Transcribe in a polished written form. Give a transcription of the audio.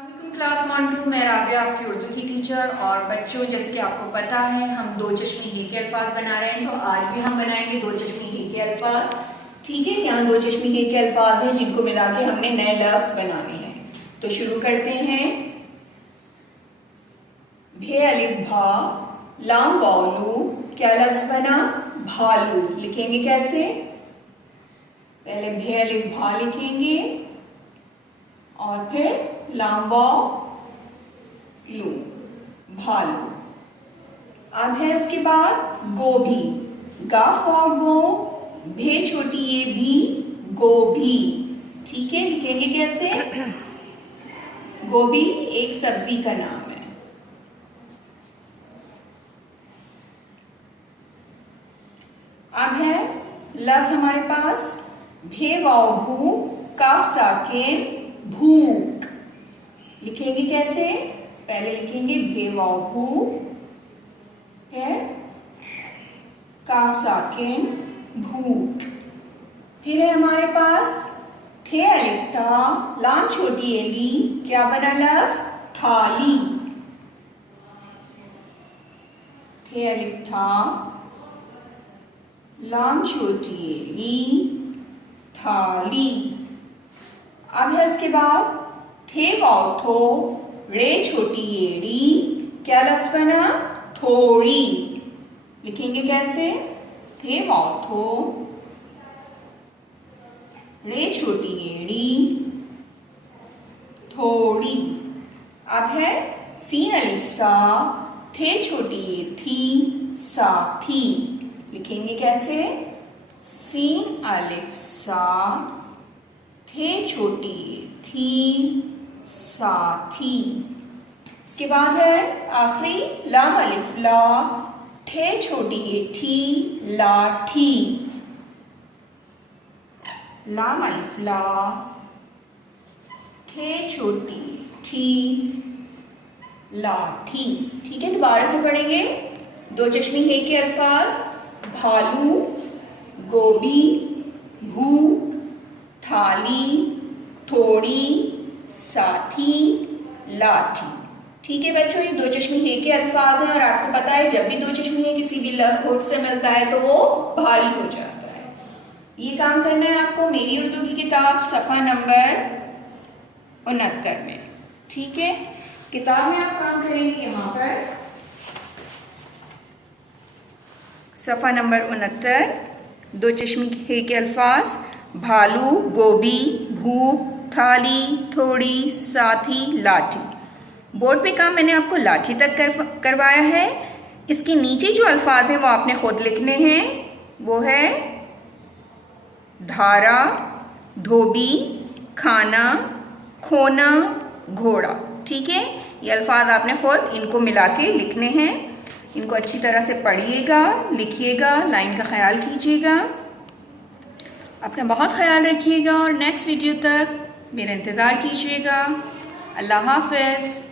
अस्सलामुअलैकुम क्लास 1-2। मैं राबिया आपकी उर्दू की टीचर। और बच्चों, जैसे कि आपको पता है हम दो चश्मे हे के अल्फाज बना रहे हैं, तो आज भी हम बनाएंगे दो चश्मे हे के अल्फाज। ठीक है, यहाँ दो चश्मे हे के अल्फाज हैं जिनको मिला के हमने नए लफ्ज बनाने हैं। तो शुरू करते हैं। भे अलिफ भा लाम बाउलू, क्या लफ्ज बना? भालू। लिखेंगे कैसे? पहले भे अलिफ भा लिखेंगे और फिर लाम्बा लू, भालू। अब है उसके बाद गोभी, गाफ और गो, भे छोटी ये भी, गोभी। ठीक है, लिखेंगे कैसे? गोभी एक सब्जी का नाम है। अब है लफ्ज हमारे पास भे वाव भू, काफ साकिन, भूख। लिखेंगे कैसे? पहले लिखेंगे भे वाव भू, फिर काफ साकिन, भूख। फिर है हमारे पास थे अलिफ था, लाम छोटी एली, क्या बना लफ्ज? थाली। थे अलिफ था, लाम छोटी एली, थाली। अब है इसके बाद थे वाव थो, रे छोटी एड़ी, क्या लफ्ज बना? थोड़ी। लिखेंगे कैसे? थे वाव थो, रे छोटी एड़ी, थोड़ी। अब है सीन अलिफ सा, थे छोटी ए थी, साथी। लिखेंगे कैसे? सीन अलिफ सा, थे छोटी थी, साथी। इसके बाद है आखिरी लाम अलिफ ला, ठे छोटी ये थी, लाठी। लाम अलिफ ला, ठे छोटी थी, लाठी। ठीक है, दोबारा से पढ़ेंगे। दो चश्मे हे के अल्फाज भालू, गोभी, भूख, थाली, थोड़ी, साथी, लाठी। ठीक है बच्चों, ये दो चश्मे हे के अल्फाज हैं और आपको पता है जब भी दो चश्मे हे किसी भी हुर्फ से मिलता है तो वो भारी हो जाता है। ये काम करना है आपको मेरी उर्दू की किताब सफ़ा नंबर 69 में। ठीक है, किताब में आप काम करेंगे यहाँ पर सफ़ा नंबर 69, दो चश्मे हे के अल्फाज भालू, गोभी, भूख, थाली, थोड़ी, साथी, लाठी। बोर्ड पे काम मैंने आपको लाठी तक करवाया है। इसके नीचे जो अल्फाज हैं वो आपने खुद लिखने हैं। वो है धारा, धोबी, खाना, खोना, घोड़ा। ठीक है, ये अल्फाज आपने खुद इनको मिला के लिखने हैं। इनको अच्छी तरह से पढ़िएगा, लिखिएगा, लाइन का ख्याल कीजिएगा। अपना बहुत ख्याल रखिएगा और नेक्स्ट वीडियो तक मेरा इंतज़ार कीजिएगा। अल्लाह हाफ़िज़।